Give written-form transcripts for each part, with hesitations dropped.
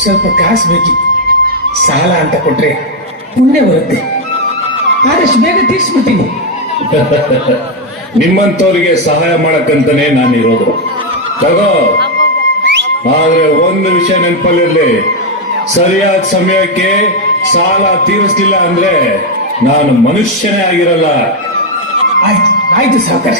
ಸ್ವಲ್ಪ ಕಾಸು ಬೇಕಿತ್ತು. ಸಾಲ ಅಂತ ಕೊಟ್ರೆ ಪುಣ್ಯ ಬರುತ್ತೆ. ಆದಷ್ಟು ಬೇಗ ತೀರ್ಸ್ಬಿಡ್ತೀನಿ. ನಿಮ್ಮಂತವ್ರಿಗೆ ಸಹಾಯ ಮಾಡಕ್ಕಂತಾನೆ ನಾನಿರೋದು. ತಗೋ. ಆದ್ರೆ ಒಂದು ವಿಷಯ ನೆನಪಲ್ಲಿರ್ಲಿ, ಸರಿಯಾದ ಸಮಯಕ್ಕೆ ಸಾಲ ತೀರಿಸ್ಲಿಲ್ಲ ಅಂದ್ರೆ ನಾನು ಮನುಷ್ಯನೇ ಆಗಿರಲ್ಲ. ಆಯ್ತು ಆಯ್ತು ಸಾವುಕಾರ.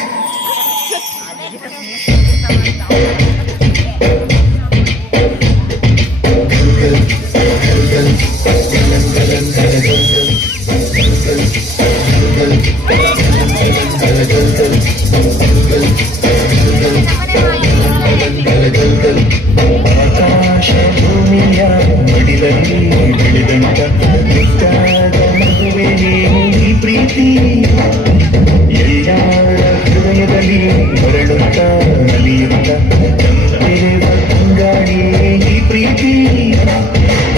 ಆಕಾಶ ಭೂಮಿಯ ಮಡಿಲಲ್ಲಿ ಬೆಳೆದಂತ ಮುತ್ತಾದ ಮಗುವೆ ನೀನು ಈ ಪ್ರೀತಿ ಎಲ್ಲರ ಹೃದಯದಲ್ಲಿ ಹೊರಳುತ್ತ ನಲಿಯುತ್ತ ತಂದಿರುವ ತಂಗಾಳಿ ಈ ಪ್ರೀತಿ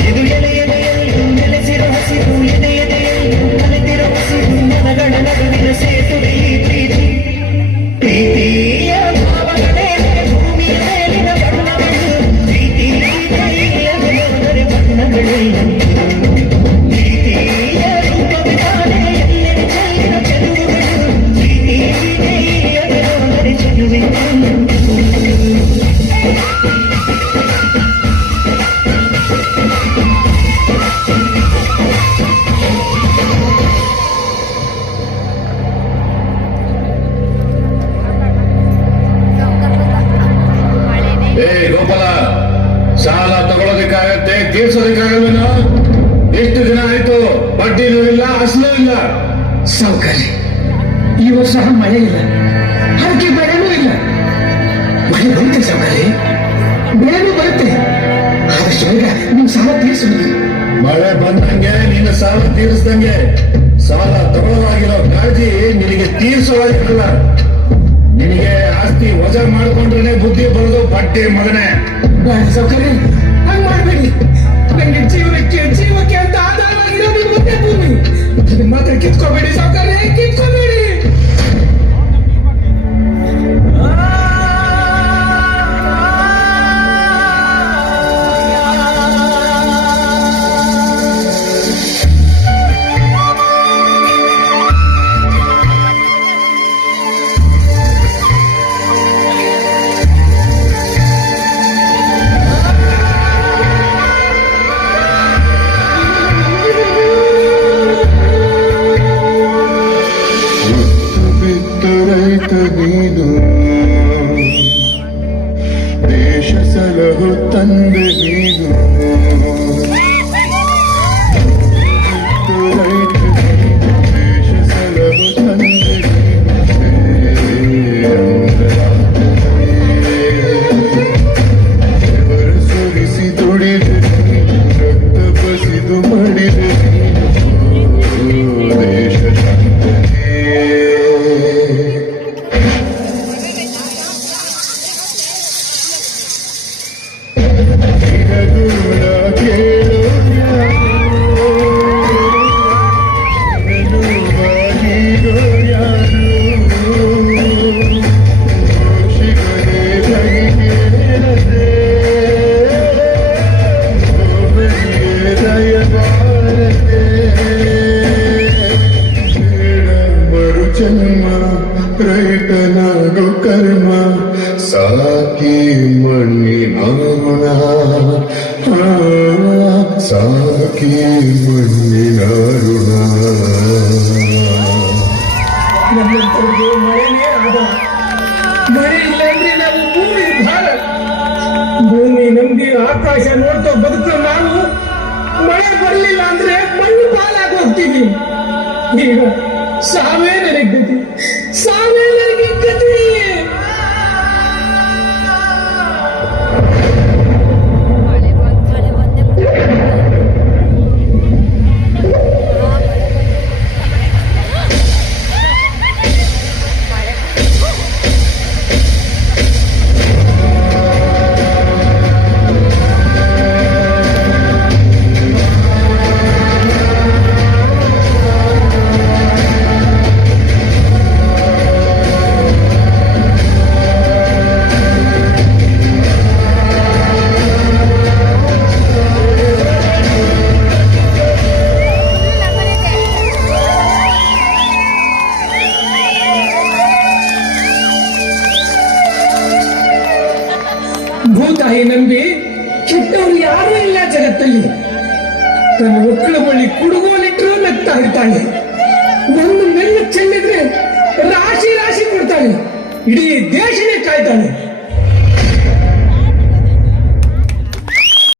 ಇದು ಎಲೆ ಎಲೆಯಲ್ಲೂ ನೆಲೆಸಿರೋ ಹಸಿರು ಎದೆ ಎದೆಯಲ್ಲೂ ಕಲೆತಿರೋ ಹಸಿರು ಮನಗಳ ನಡುವಿನ ಸೇತುವೆ ಈ ಪ್ರೀತಿ ಪ್ರೀತಿಯ ಭಾವಗಳೇ ಭೂಮಿಯ ಮೇಲಿನ ಬಣ್ಣಗಳು ಪ್ರೀತಿಯ ನೋಡರೆ ಬಣ್ಣಗಳೆಲ್ಲ ಪ್ರೀತಿಯ ರೂಪವಿಧಾನೆ ಎಲ್ಲೆಡೆ ಚೆಲ್ಲಿನ ಚೆಲುವುಗಳು ಪ್ರೀತಿಯ ನೋಡರೆ ಚೆಲುವೆ ಗೋಪಾಲ, ಸಾಲ ತಗೊಳ್ಳೋದಕ್ಕಾಗತ್ತೆ, ತೀರ್ಸೋದಕ್ಕಾಗಲ್ವೇನೋ? ಎಷ್ಟು ದಿನ ಆಯ್ತು, ಬಡ್ಡಿನೂ ಇಲ್ಲ, ಅಸಲೂ ಇಲ್ಲ. ಸಾವುಕಾರಿ, ಈ ವರ್ಷ ಮಳೆ ಇಲ್ಲ, ಅದಕ್ಕೆ ಬೆಳೆನೂ ಇಲ್ಲ. ಮಳೆ ಬರುತ್ತೆ ಸಾವುಕಾರಿ, ಬೆಳೆನೂ ಬರುತ್ತೆ. ಆದಷ್ಟು ಬೇಗ ನಿಮ್ ಸಾಲ ತೀರಿಸ್ಬಿಡಿ. ಮಳೆ ಬಂದಂಗೆ ನಿನ್ನ ಸಾಲ ತೀರಿಸ್ದಂಗೆ. ಸಾಲ ತಗೊಳ್ಳೋವಾಗಿರೋ ಕಾಳಜಿ ನಿನಗೆ ತೀರಿಸೋವಾಗಿರಲ್ಲ. ನಿನಗೆ ಆಸ್ತಿ ವಜಾ ಮಾಡ್ಕೊಂಡ್ರೆ ಬುದ್ಧಿ ಬರೋದು ಬಟ್ಟೆ ಮಗನೇ. ಸಾವುಕಾರಿ, ಹಂಗ್ ಮಾಡ್ಬೇಡಿ. ನಂಗೆ ಜೀವಕ್ಕೆ ಅಂತ ಆಧಾರವಾಗಿರೋ ನೀವು ಒಂದೇ ಭೂಮಿ. ಅದನ್ನ ಮಾತ್ರ ಕಿತ್ಕೋಬೇಡಿ ಸಾವುಕಾರಿ, ಕಿತ್ಕೋಬೇಡಿ. ನೀನು ದೇಶ ಸಲಹು ತಂದೆ ನೀನು ದೇಶ ಸಲಹು ತಂದೆ ಬೆವರು ಸುರಿಸಿ ದುಡಿದು ರಕ್ತ ಬಸಿದು ಮಡಿದು ದೇಶ ಜನ್ಮ ರೈತನಾಗೋ ಕರ್ಮ ಸಾಕಿ ಮಣ್ಣಿನ ಋಣ ಸಾಕಿ ಮಣ್ಣಿನ ಋಣ. ನಮ್ಮಂತವ್ರಿಗೆ ಮಳೆನೇ ಆದ. ಮಳೆ ಇಲ್ಲ ಅಂದ್ರೆ ನಾವು ಭೂಮಿ ಭಾರ. ಭೂಮಿ ನಂಬಿ ಆಕಾಶ ನೋಡ್ತಾ ಬದುಕೋ ನಾವು ಮಳೆ ಬರಲಿಲ್ಲ ಅಂದ್ರೆ ಮಣ್ಣು ಪಾಲಾಗಿ ಹೋಗ್ತೀವಿ. ಈಗ ಸಾವೇ ನನಗೆ ಗತಿ, ಸಾವೇ ನನಗೆ ಗತಿ. ತಾಯಿ ನಂಬಿ ಕೆಟ್ಟವರು ಯಾರೂ ಇಲ್ಲ ಜಗತ್ತಲ್ಲಿ. ತನ್ನ ಮಕ್ಕಳ ಬಳಿ ಕುಡುಗೋಲಿಟ್ಟರು ನಗ್ತಾ ಇರ್ತಾಳೆ. ಒಂದು ಮೆಲ್ಲ ಚೆಲ್ಲಿದ್ರೆ ರಾಶಿ ರಾಶಿ ಕೊಡ್ತಾಳೆ. ಇಡೀ ದೇಶನೇ ಕಾಯ್ತಾಳೆ.